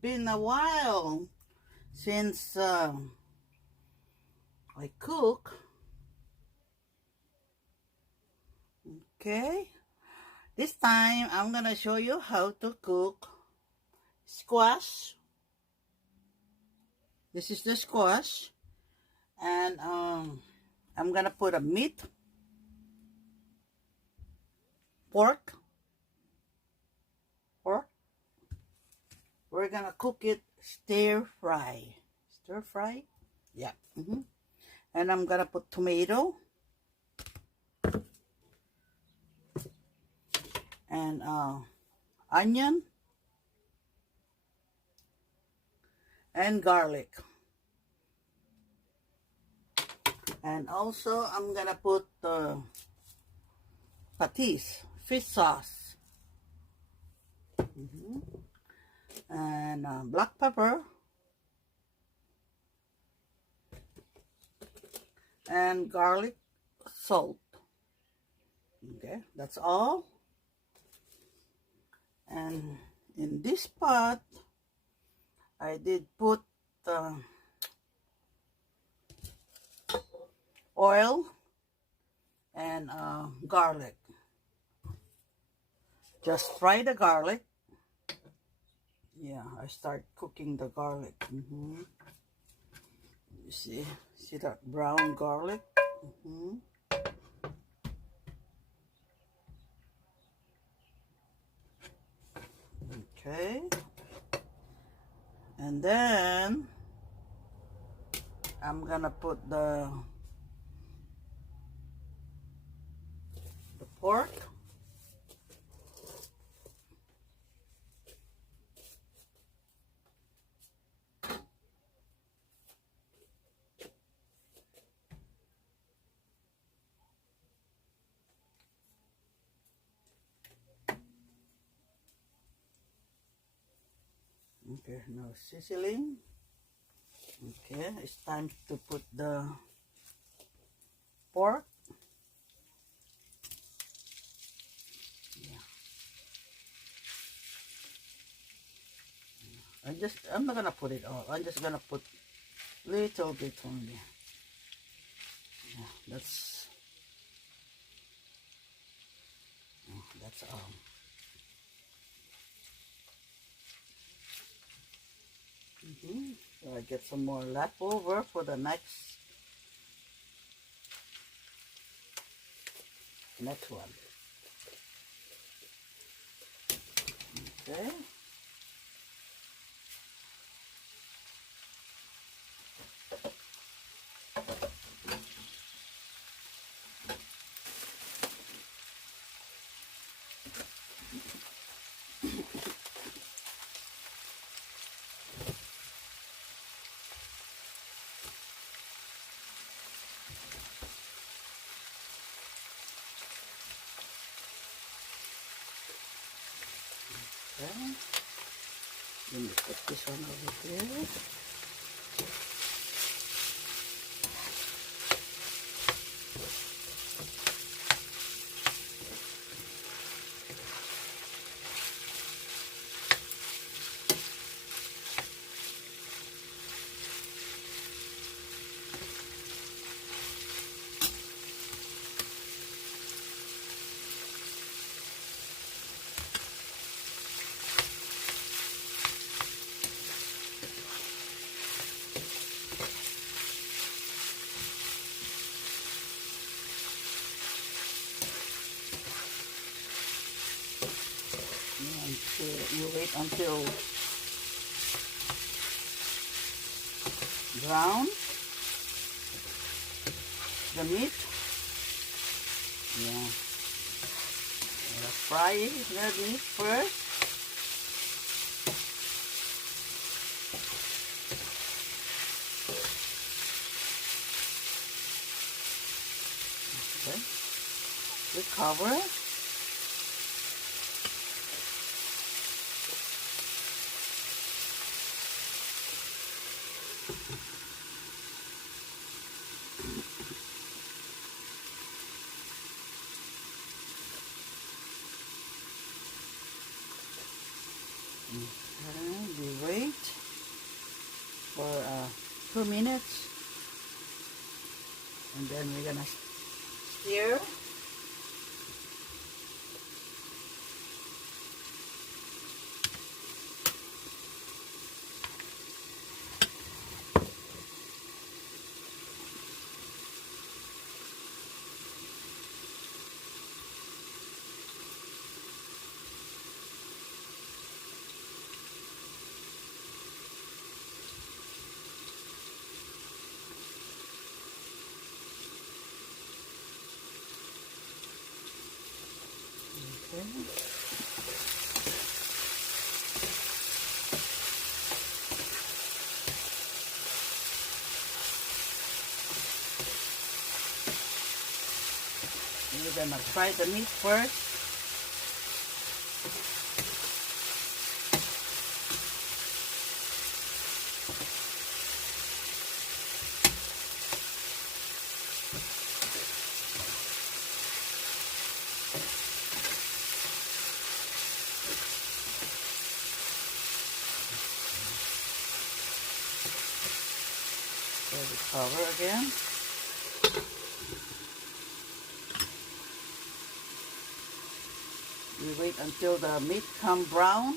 been a while since I cook. Okay, this time I'm gonna show you how to cook squash. This is the squash, and I'm gonna put a meat, pork. We're gonna cook it stir fry. Stir fry? Yeah. And I'm gonna put tomato and onion and garlic. And also I'm gonna put patis, fish sauce, and black pepper and garlic salt. Okay, that's all. And in this pot I did put oil and garlic. Just fry the garlic. Yeah, I start cooking the garlic. You see that brown garlic? Okay, and then I'm gonna put the pork. Okay, now sizzling. Okay, it's time to put the pork. Yeah. I'm not gonna put it all. I'm just gonna put little bit only. Yeah, that's all. So I get some more leftover for the next one. Okay. Okay. Let me put this one over here. You wait until brown the meat. Yeah, fry the meat first. Okay, we cover. Okay, we wait for 2 minutes, and then we're gonna stir. Okay. We're gonna fry the meat first. So we cover again. We wait until the meat come brown.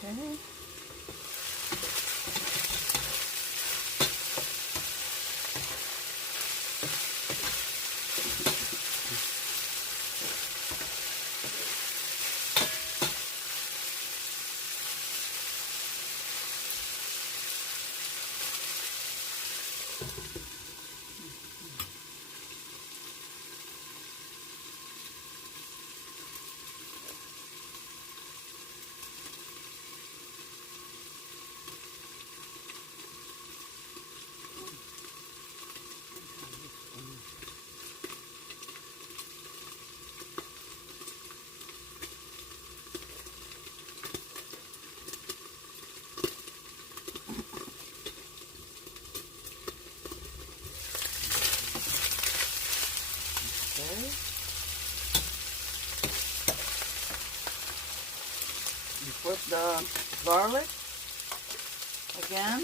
Okay. Okay. You put the garlic again,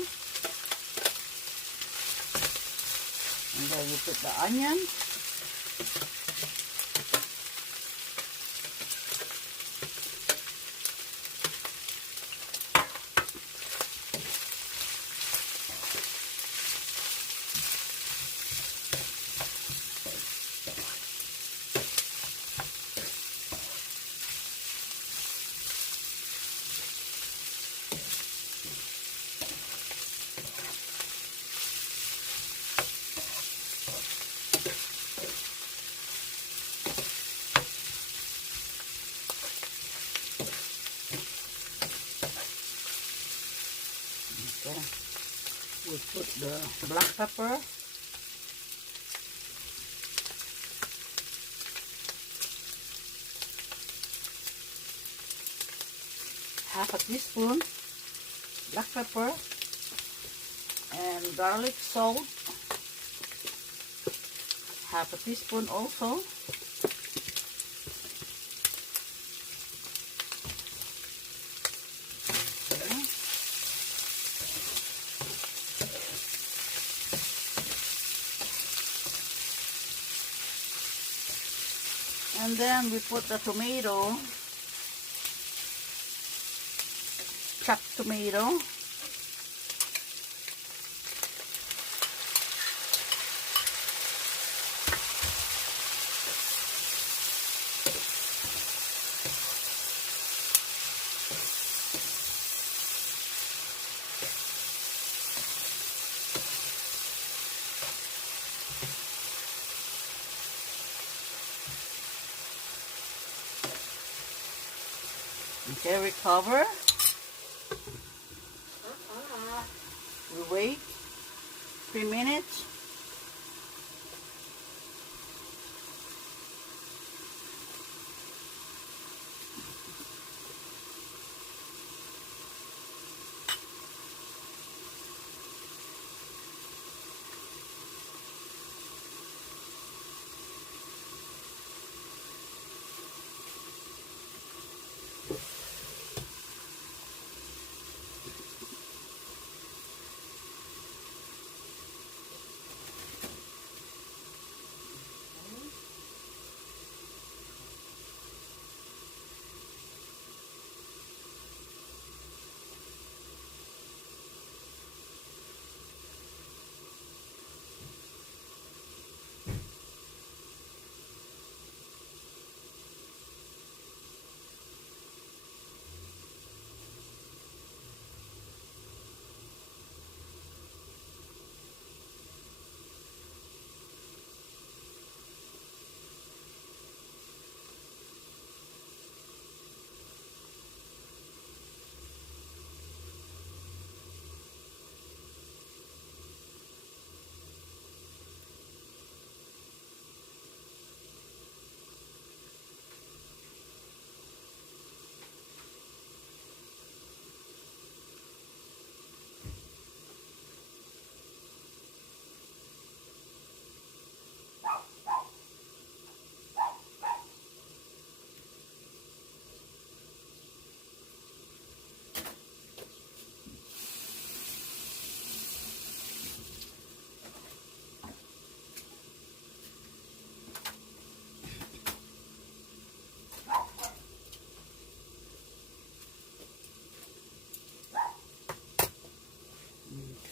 and then you put the onion. Okay. We put the black pepper. Half a teaspoon black pepper and garlic salt, half a teaspoon also. Okay. And then we put the tomato, chopped tomato. Okay, we cover. We wait 3 minutes.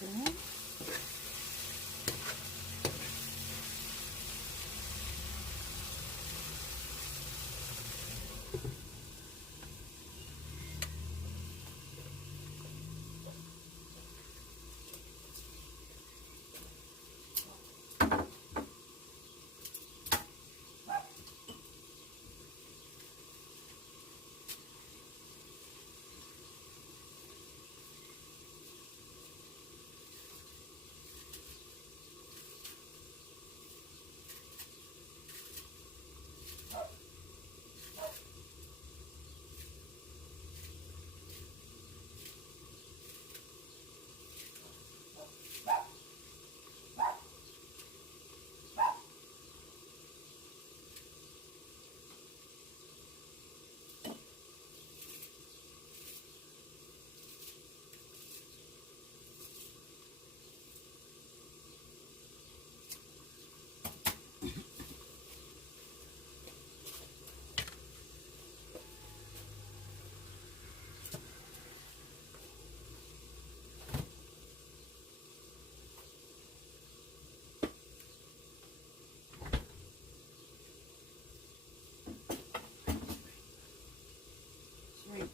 Okay. Sweet.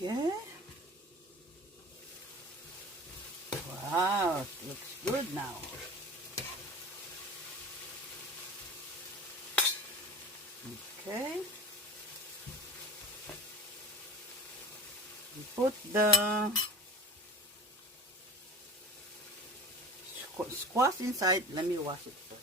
Okay. Wow, it looks good now. Okay. We put the squash inside. Let me wash it first.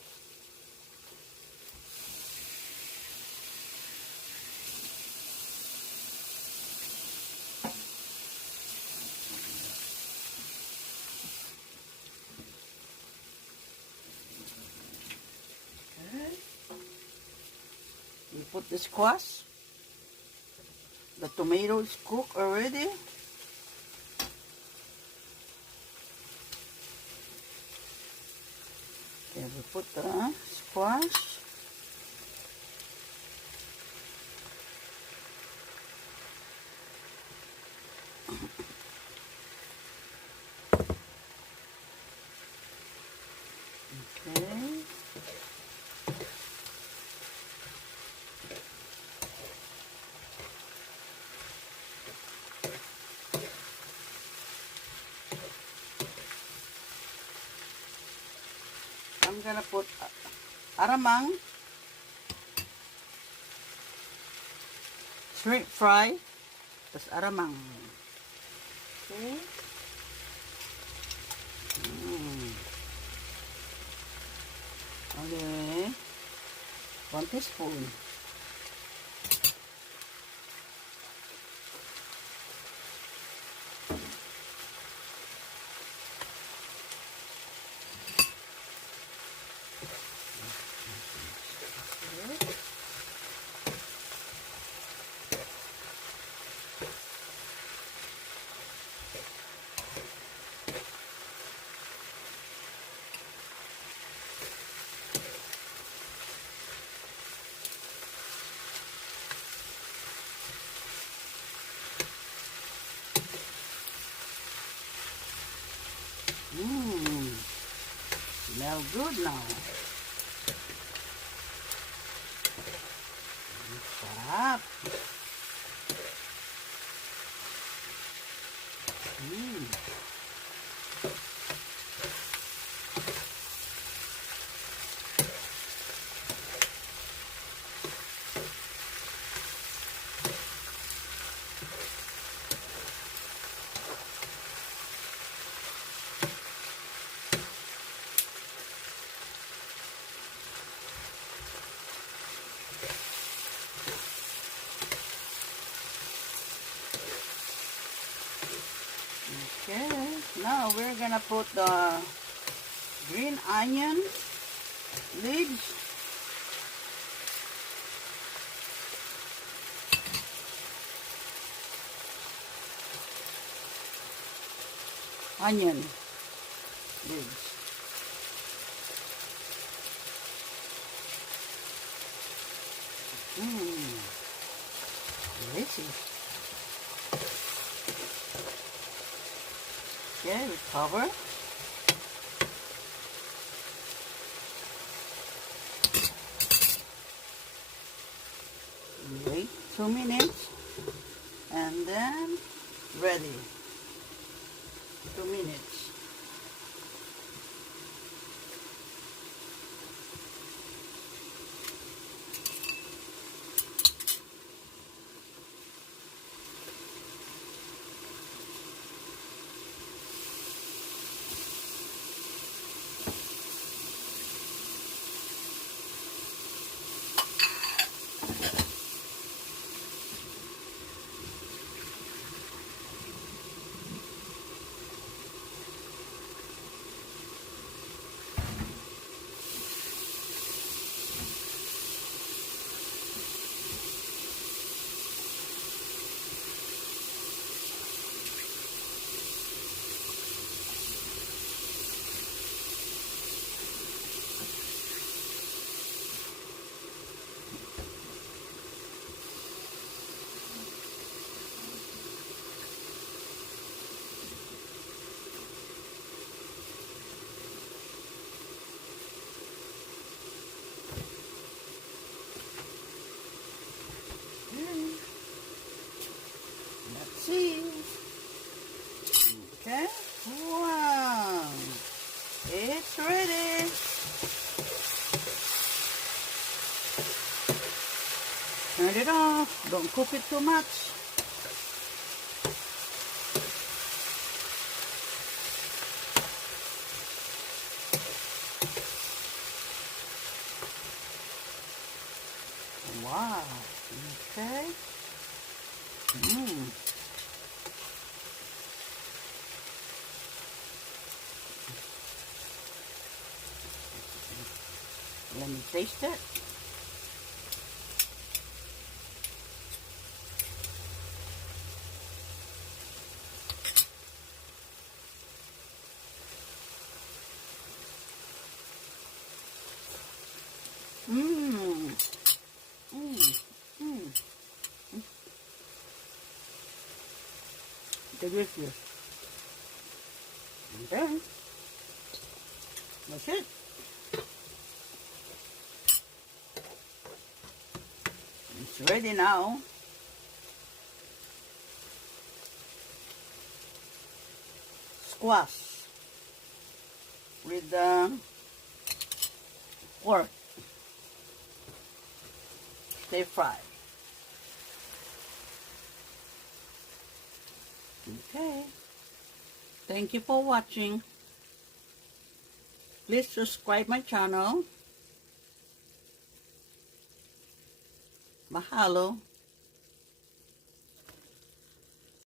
put the squash. The tomato is cooked already. Okay, we put the squash. Okay. I'm gonna put aramang, shrimp fry, plus aramang. Okay. Okay. 1 teaspoon. Smell good now. Sarap. Okay, now we're gonna put the green onion leaves. Onion leaves. Delicious. Okay, we cover. Wait 2 minutes and then ready. 2 minutes. Let's see. Okay. Wow. It's ready. Turn it off. Don't cook it too much. Wow. Okay. Let me taste it. Delicious. Okay. That's it. It's ready now. Squash with pork. Stay fried. Okay. Thank you for watching. Please subscribe my channel. Mahalo.